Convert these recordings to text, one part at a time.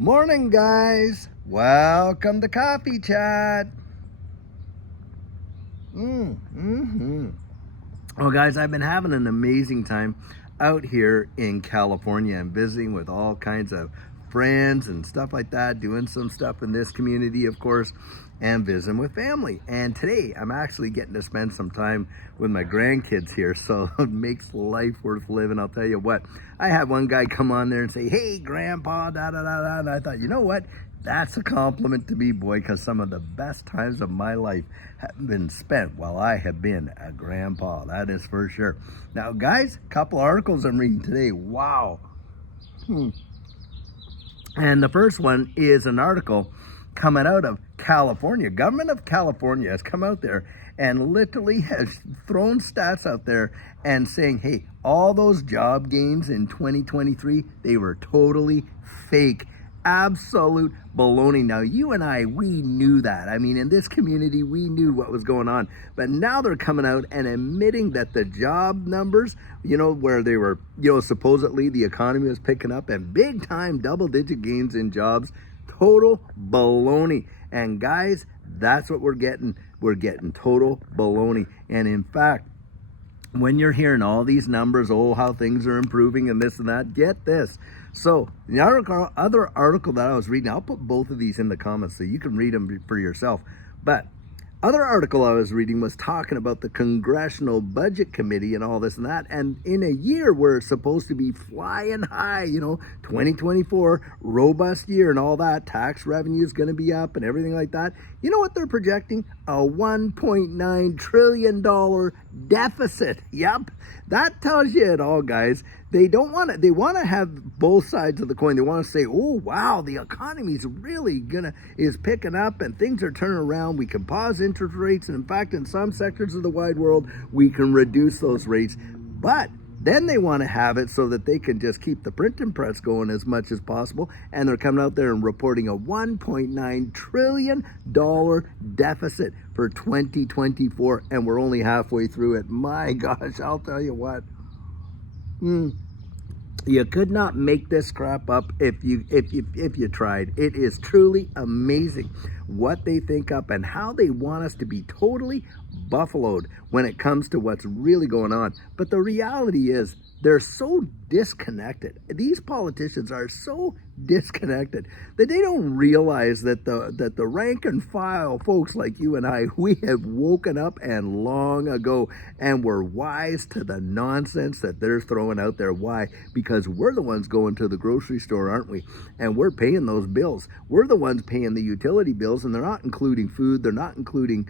Morning, guys. Welcome to Coffee Chat. Well, guys, I've been having an amazing time out here in California and visiting with all kinds of friends and stuff like that, doing some stuff in this community, of course, and visiting with family. And today I'm actually getting to spend some time with my grandkids here, so it makes life worth living. I'll tell you what, I had one guy come on there and say, "Hey, Grandpa, da da da da," and I thought, you know what? That's a compliment to me, boy, because some of the best times of my life have been spent while I have been a grandpa. That is for sure. Now, guys, a couple articles I'm reading today. Wow. And the first one is an article coming out of California. Government of California has come out there and literally has thrown stats out there and saying, hey, all those job gains in 2023, they were totally fake. Absolute baloney. Now, you and I, we knew that. I mean, in this community, we knew what was going on. But now they're coming out and admitting that the job numbers, where they were, supposedly the economy was picking up and big time double-digit gains in jobs, total baloney. And guys, that's what we're getting. We're getting total baloney. And in fact, when you're hearing all these numbers, how things are improving and this and that, get this. So the other article that I was reading, I'll put both of these in the comments so you can read them for yourself. But other article I was reading was talking about the Congressional Budget Committee and all this and that. And in a year we're supposed to be flying high, 2024, robust year and all that. Tax revenue is going to be up and everything like that. You know what they're projecting? A $1.9 trillion deficit. Yep. That tells you it all, guys. They want to have both sides of the coin. They want to say, oh, wow, the economy's really is picking up and things are turning around. We can pause interest rates. And in fact, in some sectors of the wide world, we can reduce those rates. But then they want to have it so that they can just keep the printing press going as much as possible. And they're coming out there and reporting a $1.9 trillion deficit for 2024. And we're only halfway through it. My gosh, I'll tell you what. You could not make this crap up if you tried. It is truly amazing what they think up and how they want us to be totally buffaloed when it comes to what's really going on. But the reality is they're so disconnected. These politicians are so disconnected that they don't realize that the rank and file folks like you and I, we have woken up and long ago, and we're wise to the nonsense that they're throwing out there. Why? Because we're the ones going to the grocery store, aren't we? And we're paying those bills. We're the ones paying the utility bills, and they're not including food. They're not including,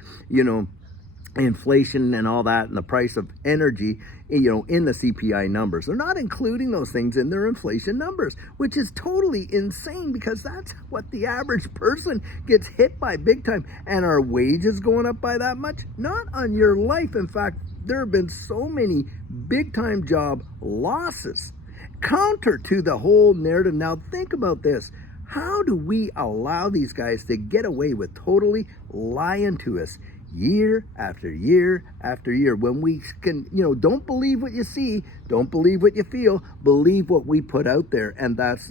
inflation and all that and the price of energy, in the CPI numbers. They're not including those things in their inflation numbers, which is totally insane because that's what the average person gets hit by big time. And our wages going up by that much? Not on your life. In fact, there have been so many big time job losses counter to the whole narrative. Now think about this. How do we allow these guys to get away with totally lying to us year after year after year when we can, don't believe what you see, don't believe what you feel, believe what we put out there. And that's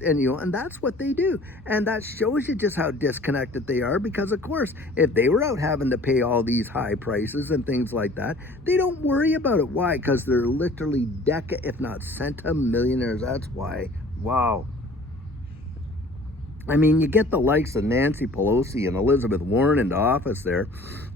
what they do. And that shows you just how disconnected they are because, of course, if they were out having to pay all these high prices and things like that, they don't worry about it. Why? Because they're literally if not centimillionaires. That's why. Wow. I mean, you get the likes of Nancy Pelosi and Elizabeth Warren into office there,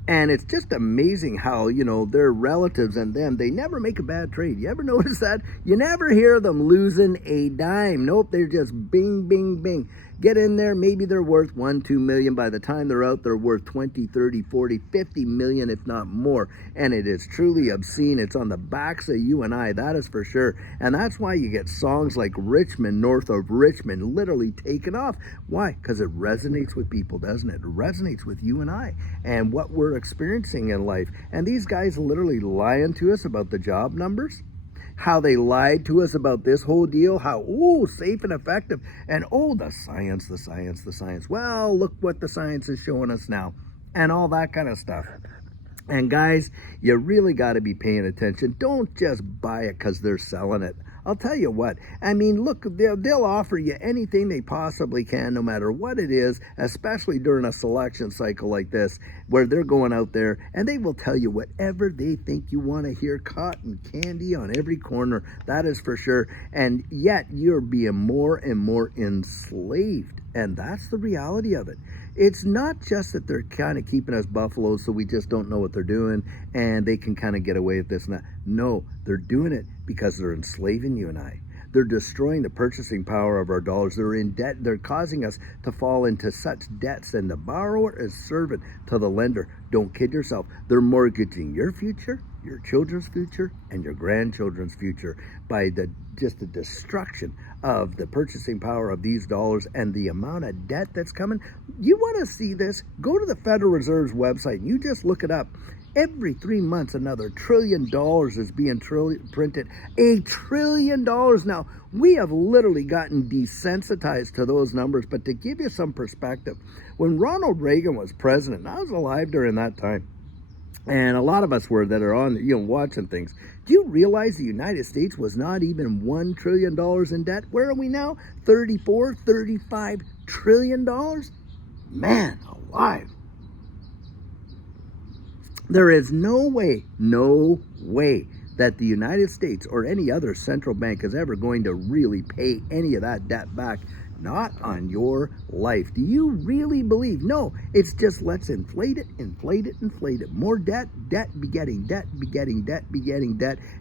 and it's just amazing how, their relatives and them, they never make a bad trade. You ever notice that? You never hear them losing a dime. Nope, they're just bing, bing, bing. Get in there, maybe they're worth 1-2 million. By the time they're out, they're worth 20, 30, 40, 50 million, if not more. And it is truly obscene. It's on the backs of you and I, that is for sure. And that's why you get songs like Richmond, North of Richmond, literally taken off. Why? Because it resonates with people, doesn't it? It resonates with you and I and what we're experiencing in life. And these guys literally lying to us about the job numbers, how they lied to us about this whole deal, how, safe and effective, and the science, the science, the science. Well, look what the science is showing us now, and all that kind of stuff. And guys, you really got to be paying attention. Don't just buy it because they're selling it. I'll tell you what. I mean, look, they'll offer you anything they possibly can, no matter what it is, especially during a selection cycle like this, where they're going out there and they will tell you whatever they think you want to hear. Cotton candy on every corner, that is for sure. And yet you're being more and more enslaved. And that's the reality of it. It's not just that they're kind of keeping us buffaloes so we just don't know what they're doing and they can kind of get away with this and that. No, they're doing it because they're enslaving you and I. They're destroying the purchasing power of our dollars. They're in debt. They're causing us to fall into such debts, and the borrower is servant to the lender. Don't kid yourself. They're mortgaging your future, your children's future, and your grandchildren's future by the destruction of the purchasing power of these dollars and the amount of debt that's coming. You want to see this? Go to the Federal Reserve's website and you just look it up. Every 3 months, another $1 trillion is being printed. $1 trillion. Now, we have literally gotten desensitized to those numbers, but to give you some perspective, when Ronald Reagan was president, I was alive during that time, and a lot of us were that are on, watching things. Do you realize the United States was not even $1 trillion in debt? Where are we now? $35 trillion? Man alive. There is no way that the United States or any other central bank is ever going to really pay any of that debt back. Not on your life. Do you really believe? No, it's just let's inflate it. More debt begetting debt,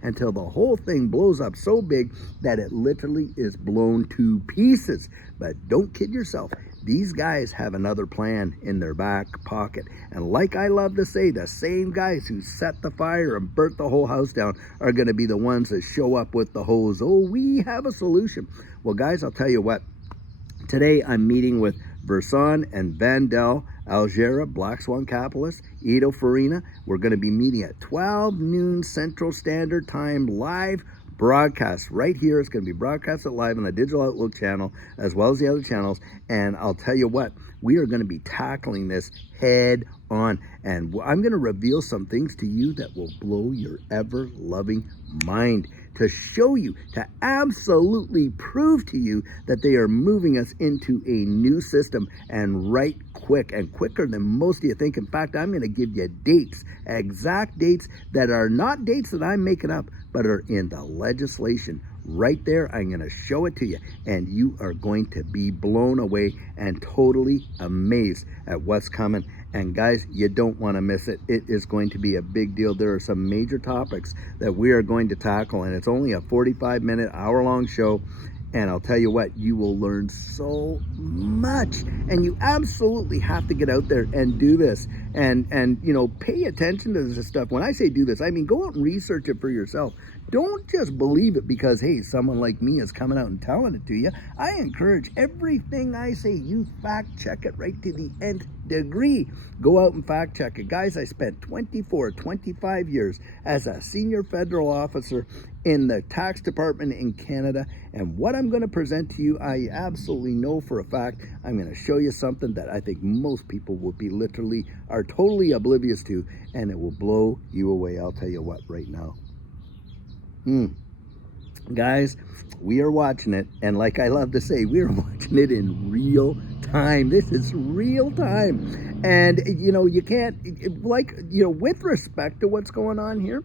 until the whole thing blows up so big that it literally is blown to pieces. But don't kid yourself. These guys have another plan in their back pocket. And like I love to say, the same guys who set the fire and burnt the whole house down are going to be the ones that show up with the hose. Oh, we have a solution. Well, guys, I'll tell you what. Today, I'm meeting with Verson and Vandel Algera, Black Swan Capitalists, Edo Farina. We're going to be meeting at 12 noon Central Standard Time, live broadcast right here. It's going to be broadcasted live on the Digital Outlook channel as well as the other channels. And I'll tell you what, we are going to be tackling this head on. And I'm going to reveal some things to you that will blow your ever-loving mind, to show you, to absolutely prove to you that they are moving us into a new system, and right quick, and quicker than most of you think. In fact, I'm going to give you dates, exact dates that are not dates that I'm making up, but are in the legislation. Right there, I'm going to show it to you, and you are going to be blown away and totally amazed at what's coming. And guys, you don't want to miss it. It is going to be a big deal. There are some major topics that we are going to tackle, and it's only a 45-minute, hour-long show. And I'll tell you what, you will learn so much, and you absolutely have to get out there and do this, and pay attention to this stuff. When I say do this, I mean go out and research it for yourself. Don't just believe it because, hey, someone like me is coming out and telling it to you. I encourage everything I say, you fact check it right to the nth degree. Go out and fact check it. Guys, I spent 25 years as a senior federal officer in the tax department in Canada, and what I'm going to present to you, I absolutely know for a fact. I'm going to show you something that I think most people will be are totally oblivious to, and it will blow you away. I'll tell you what right now. Guys, we are watching it, and like I love to say, we are watching it in real time. This is real time, and you can't, with respect to what's going on here,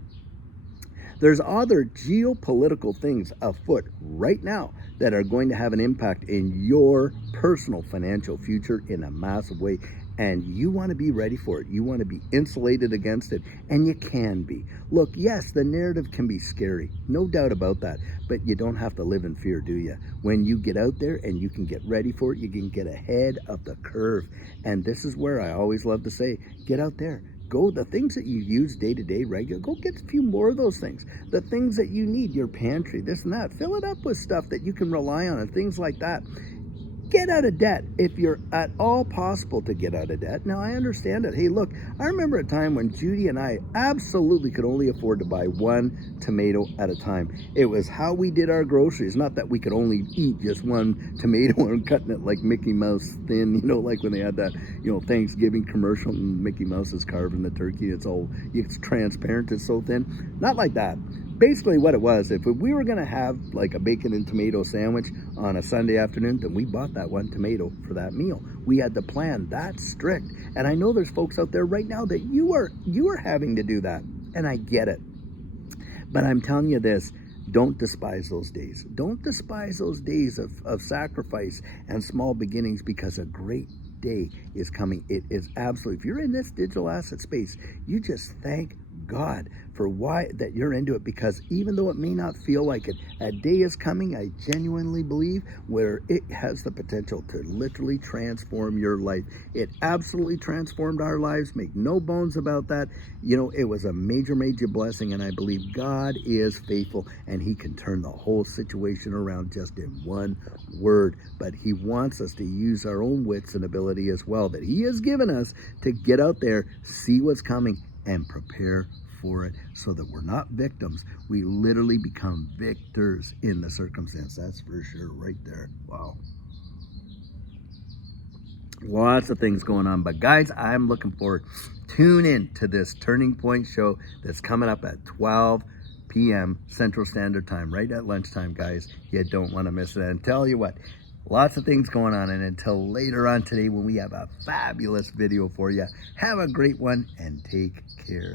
there's other geopolitical things afoot right now that are going to have an impact in your personal financial future in a massive way. And you want to be ready for it. You want to be insulated against it. And you can be. Look, yes, the narrative can be scary. No doubt about that. But you don't have to live in fear, do you? When you get out there and you can get ready for it, you can get ahead of the curve. And this is where I always love to say, get out there. Go, the things that you use day to day, regular, go get a few more of those things. The things that you need, your pantry, this and that. Fill it up with stuff that you can rely on and things like that. Get out of debt if you're at all possible to get out of debt. Now, I understand it. Hey, look, I remember a time when Judy and I absolutely could only afford to buy one tomato at a time. It was how we did our groceries. Not that we could only eat just one tomato and cutting it like Mickey Mouse thin, like when they had that, Thanksgiving commercial and Mickey Mouse is carving the turkey. It's transparent, it's so thin. Not like that. basically what it was, if we were going to have like a bacon and tomato sandwich on a Sunday afternoon, then we bought that one tomato for that meal. We had to plan that strict. And I know there's folks out there right now that you are having to do that. And I get it. But I'm telling you this, don't despise those days. Don't despise those days of sacrifice and small beginnings, because a great day is coming. It is absolutely, if you're in this digital asset space, you just thank God for why that you're into it, because even though it may not feel like it, a day is coming, I genuinely believe, where it has the potential to literally transform your life. It absolutely transformed our lives, make no bones about that. You know, it was a major blessing, and I believe God is faithful, and he can turn the whole situation around just in one word. But he wants us to use our own wits and ability as well that he has given us to get out there, see what's coming, and prepare for it, so that we're not victims. We literally become victors in the circumstance. That's for sure right there. Wow. Lots of things going on. But guys, I'm looking forward. Tune in to this Turning Point show that's coming up at 12 p.m. Central Standard Time, right at lunchtime, guys. You don't want to miss it. And tell you what, lots of things going on. And until later on today, when we have a fabulous video for you, have a great one and take care.